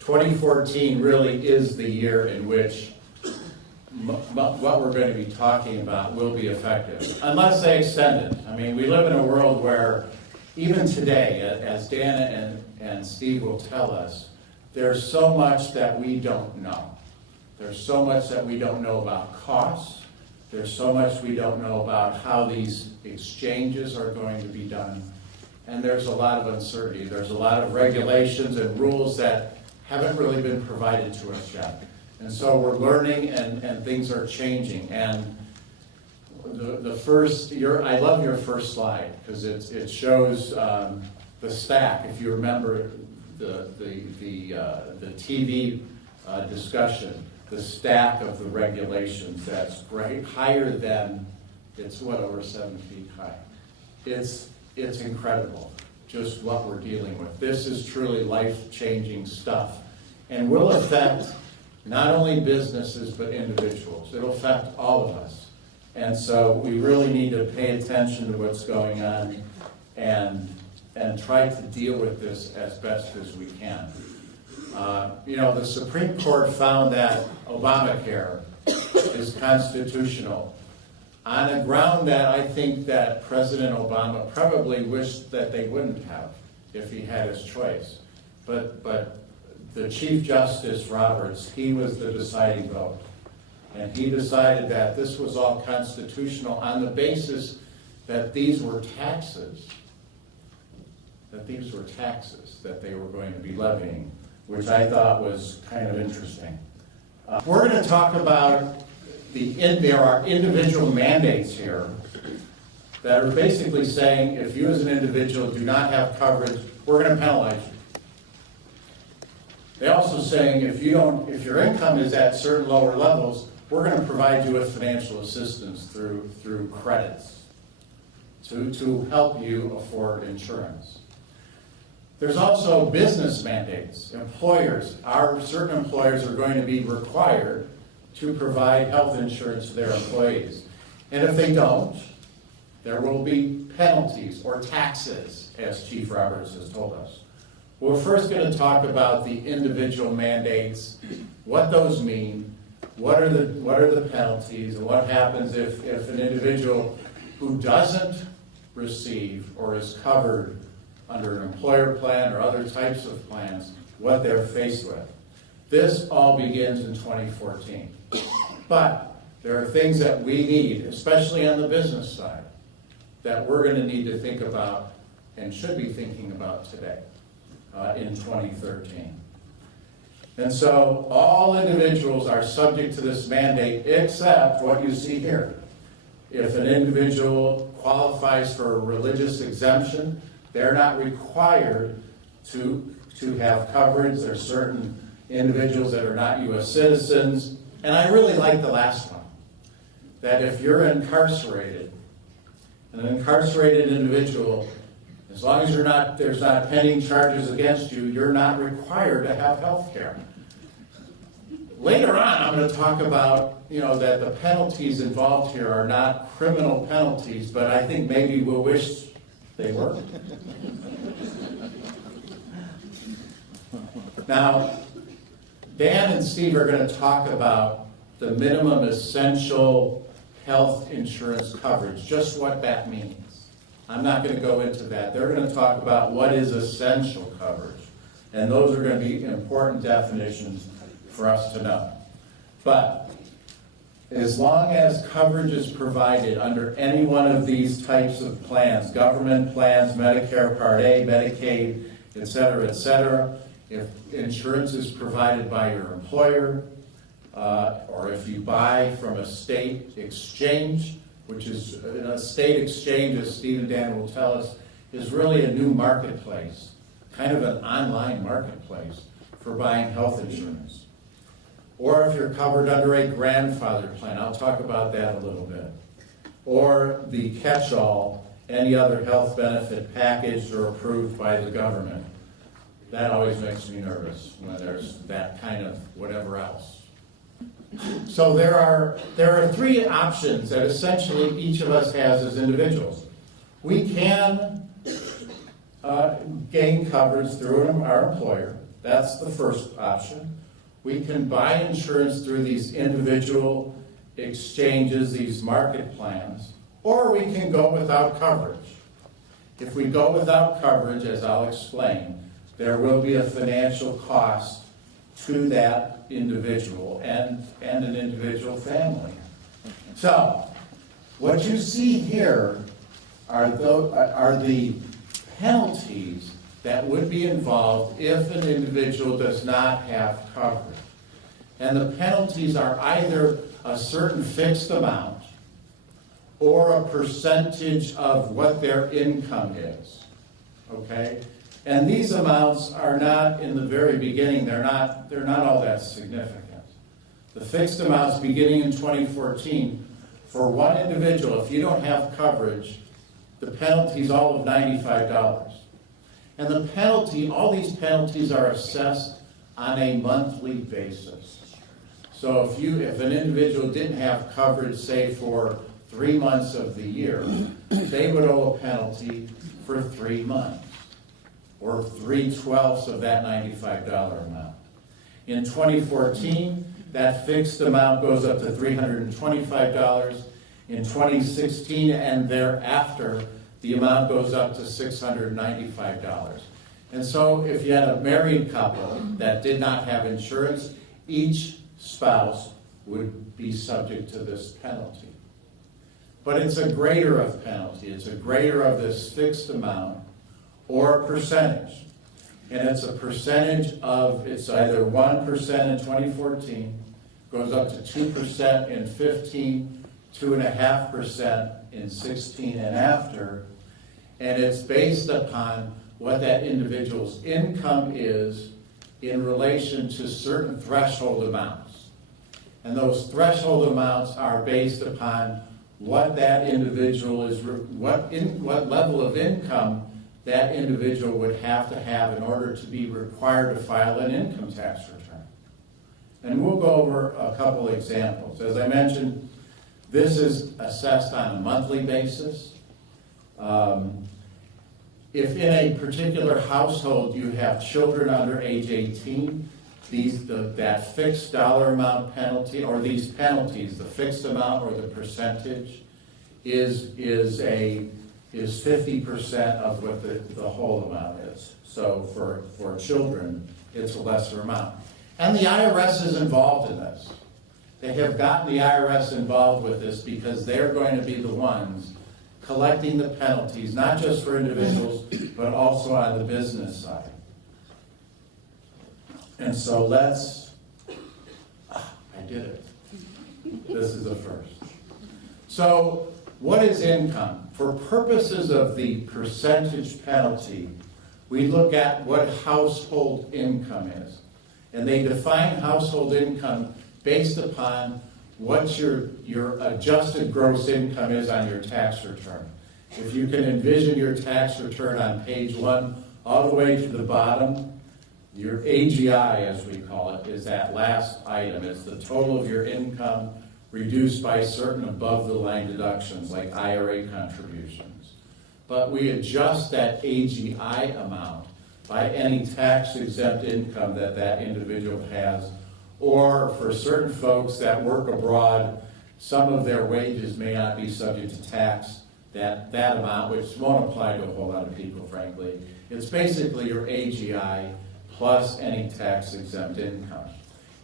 2014 really is the year in which what we're going to be talking about will be effective, unless they extend it. I mean, we live in a world where even today, as Dana and Steve will tell us, there's so much that we don't know. There's so much that we don't know about costs. There's so much we don't know about how these exchanges are going to be done. And there's a lot of uncertainty. There's a lot of regulations and rules that haven't really been provided to us yet. And so we're learning and things are changing. And the first, I love your first slide because it shows the stack. If you remember the TV discussion, the stack of the regulations that's great, higher than, it's what, over 7 feet high. It's incredible just what we're dealing with. This is truly life-changing stuff and will affect not only businesses but individuals. It'll affect all of us. And so we really need to pay attention to what's going on and try to deal with this as best as we can. The Supreme Court found that Obamacare is constitutional on a ground that I think that President Obama probably wished that they wouldn't have if he had his choice. But the Chief Justice Roberts, he was the deciding vote. And he decided that this was all constitutional on the basis that these were taxes, that they were going to be levying, which I thought was kind of interesting. We're going to talk about there are individual mandates here that are basically saying if you as an individual do not have coverage, we're going to penalize you. They're also saying if your income is at certain lower levels, we're going to provide you with financial assistance through credits to help you afford insurance. There's also business mandates. Certain employers are going to be required to provide health insurance to their employees. And if they don't, there will be penalties or taxes, as Chief Roberts has told us. We're first going to talk about the individual mandates, what those mean, what are the penalties, and what happens if an individual who doesn't receive or is covered under an employer plan or other types of plans, what they're faced with. This all begins in 2014. But there are things that we need, especially on the business side, that we're going to need to think about and should be thinking about today in 2013. And so all individuals are subject to this mandate except what you see here. If an individual qualifies for a religious exemption, they're not required to have coverage. There's certain individuals that are not U.S. citizens. And I really like the last one, that if you're incarcerated, an incarcerated individual, as long as there's not pending charges against you, you're not required to have health care. Later on, I'm going to talk about, that the penalties involved here are not criminal penalties, but I think maybe we'll wish they were. Now, Dan and Steve are going to talk about the minimum essential health insurance coverage, just what that means. I'm not going to go into that. They're going to talk about what is essential coverage, and those are going to be important definitions for us to know. But as long as coverage is provided under any one of these types of plans, government plans, Medicare Part A, Medicaid, et cetera, if insurance is provided by your employer, or if you buy from a state exchange, which is a state exchange, as Steve and Dan will tell us, is really a new marketplace, kind of an online marketplace for buying health insurance. Or if you're covered under a grandfather plan, I'll talk about that a little bit. Or the catch-all, any other health benefit packaged or approved by the government. That always makes me nervous when there's that kind of whatever else. So there are three options that essentially each of us has as individuals. We can gain coverage through our employer, That's the first option. We can buy insurance through these individual exchanges, these market plans, or we can go without coverage. If we go without coverage, as I'll explain, there will be a financial cost to that individual and an individual family. So, what you see here are the penalties that would be involved if an individual does not have coverage. And the penalties are either a certain fixed amount or a percentage of what their income is, okay? And these amounts are not, in the very beginning, they're not all that significant. The fixed amounts beginning in 2014, for one individual, if you don't have coverage, the penalty is all of $95. And the penalty, all these penalties are assessed on a monthly basis. So if an individual didn't have coverage, say, for 3 months of the year, they would owe a penalty for 3 months, or 3/12 of that $95 amount. In 2014, that fixed amount goes up to $325. In 2016 and thereafter, the amount goes up to $695. And so if you had a married couple that did not have insurance, each spouse would be subject to this penalty. But it's a greater of penalty. It's a greater of this fixed amount or a percentage. And it's a percentage of, it's either 1% in 2014, goes up to 2% in 15, 2.5% in 16 and after. And it's based upon what that individual's income is in relation to certain threshold amounts. And those threshold amounts are based upon what that individual is, what level of income that individual would have to have in order to be required to file an income tax return. And we'll go over a couple examples. As I mentioned, this is assessed on a monthly basis. If in a particular household you have children under age 18, that fixed dollar amount penalty, or these penalties, the fixed amount or the percentage, is 50% of what the whole amount is. So for children, it's a lesser amount. And the IRS is involved in this. They have gotten the IRS involved with this because they're going to be the ones collecting the penalties, not just for individuals, but also on the business side. And so I did it. This is the first. So what is income? For purposes of the percentage penalty, we look at what household income is. And they define household income based upon what your adjusted gross income is on your tax return. If you can envision your tax return on page 1 all the way to the bottom, your AGI, as we call it, is that last item. It's the total of your income reduced by certain above-the-line deductions like IRA contributions. But we adjust that AGI amount by any tax-exempt income that individual has, or for certain folks that work abroad, some of their wages may not be subject to tax, that amount, which won't apply to a whole lot of people, frankly. It's basically your AGI plus any tax-exempt income.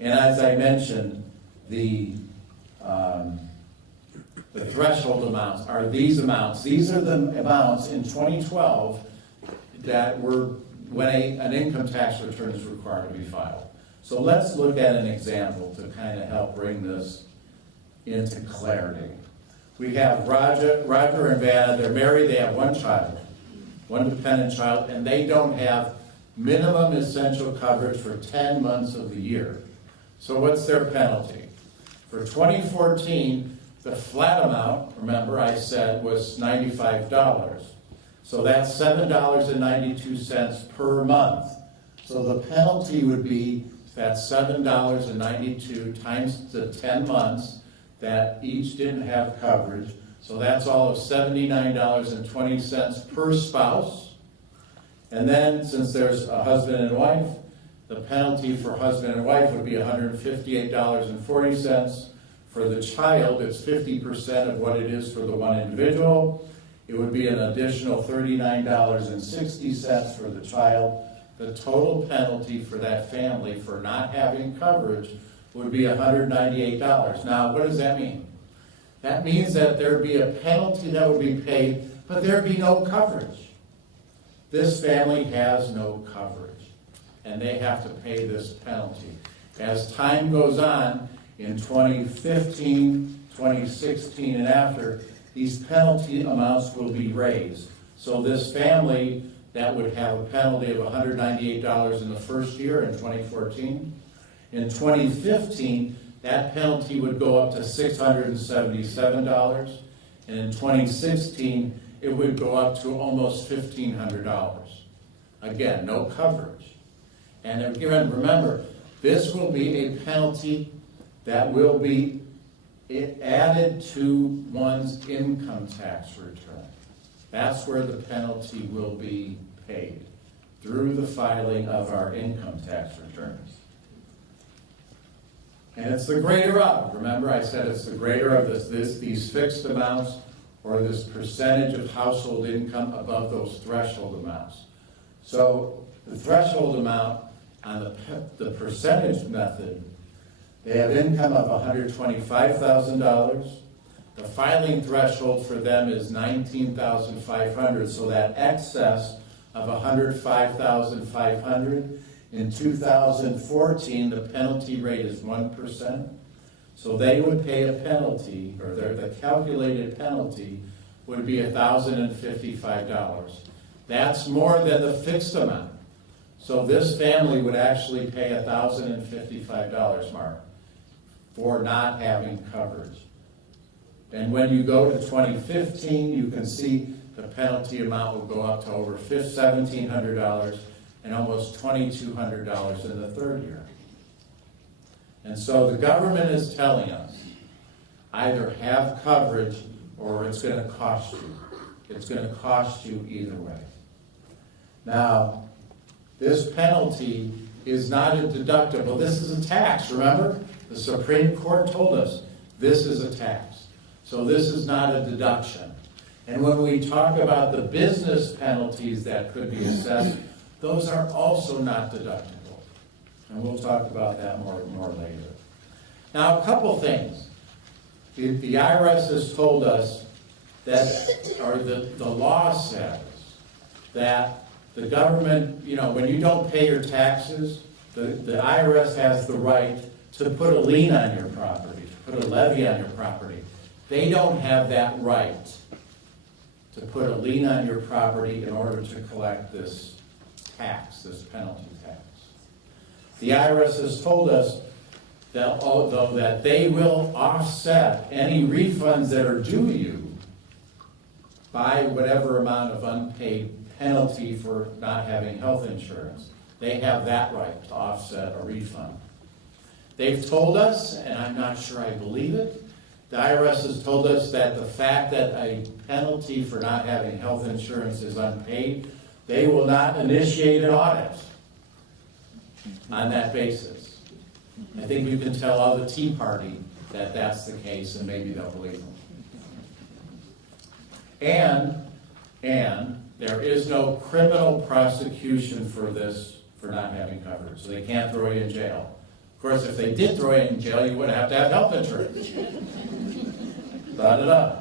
And as I mentioned, the threshold amounts are these amounts. These are the amounts in 2012 that were when an income tax return is required to be filed. So let's look at an example to kind of help bring this into clarity. We have Roger and Vanna. They're married. They have one child, one dependent child, and they don't have minimum essential coverage for 10 months of the year. So what's their penalty? For 2014, the flat amount, remember I said, was $95. So that's $7.92 per month. So the penalty would be that $7.92 times the 10 months that each didn't have coverage. So that's all of $79.20 per spouse. And then, since there's a husband and wife, The penalty for husband and wife would be $158.40. For the child, it's 50% of what it is for the one individual. It would be an additional $39.60 for the child. The total penalty for that family for not having coverage would be $198. Now, what does that mean? That means that there'd be a penalty that would be paid, but there'd be no coverage. This family has no coverage, and they have to pay this penalty. As time goes on, in 2015, 2016, and after, these penalty amounts will be raised. So this family that would have a penalty of $198 in the first year in 2014, in 2015, that penalty would go up to $677, and in 2016, it would go up to almost $1,500. Again, no coverage. And again, remember, this will be a penalty that will be added to one's income tax return. That's where the penalty will be paid, through the filing of our income tax returns. And it's the greater of, remember I said it's the greater of these fixed amounts, or this percentage of household income above those threshold amounts. So the threshold amount on the percentage method, they have income of $125,000. The filing threshold for them is $19,500, so that excess of $105,500. In 2014, the penalty rate is 1%. So they would pay a penalty, or the calculated penalty would be $1,055. That's more than the fixed amount. So this family would actually pay $1,055, Mark, for not having coverage. And when you go to 2015, you can see the penalty amount will go up to over $1,700 and almost $2,200 in the third year. And so the government is telling us, either have coverage or it's going to cost you. It's going to cost you either way. Now, this penalty is not a deductible. This is a tax, remember? The Supreme Court told us this is a tax. So this is not a deduction. And when we talk about the business penalties that could be assessed, those are also not deductible. And we'll talk about that more later. Now, a couple things. The IRS has told us that, or the law says, that the government, when you don't pay your taxes, the IRS has the right to put a lien on your property, to put a levy on your property. They don't have that right to put a lien on your property in order to collect this tax, this penalty tax. The IRS has told us that although that they will offset any refunds that are due you by whatever amount of unpaid penalty for not having health insurance. They have that right to offset a refund. They've told us, and I'm not sure I believe it, the IRS has told us that the fact that a penalty for not having health insurance is unpaid, they will not initiate an audit on that basis. I think you can tell all the Tea Party that that's the case, and maybe they'll believe them. And there is no criminal prosecution for this, for not having coverage, so they can't throw you in jail. Of course, if they did throw you in jail, you wouldn't have to have health insurance. Da-da-da.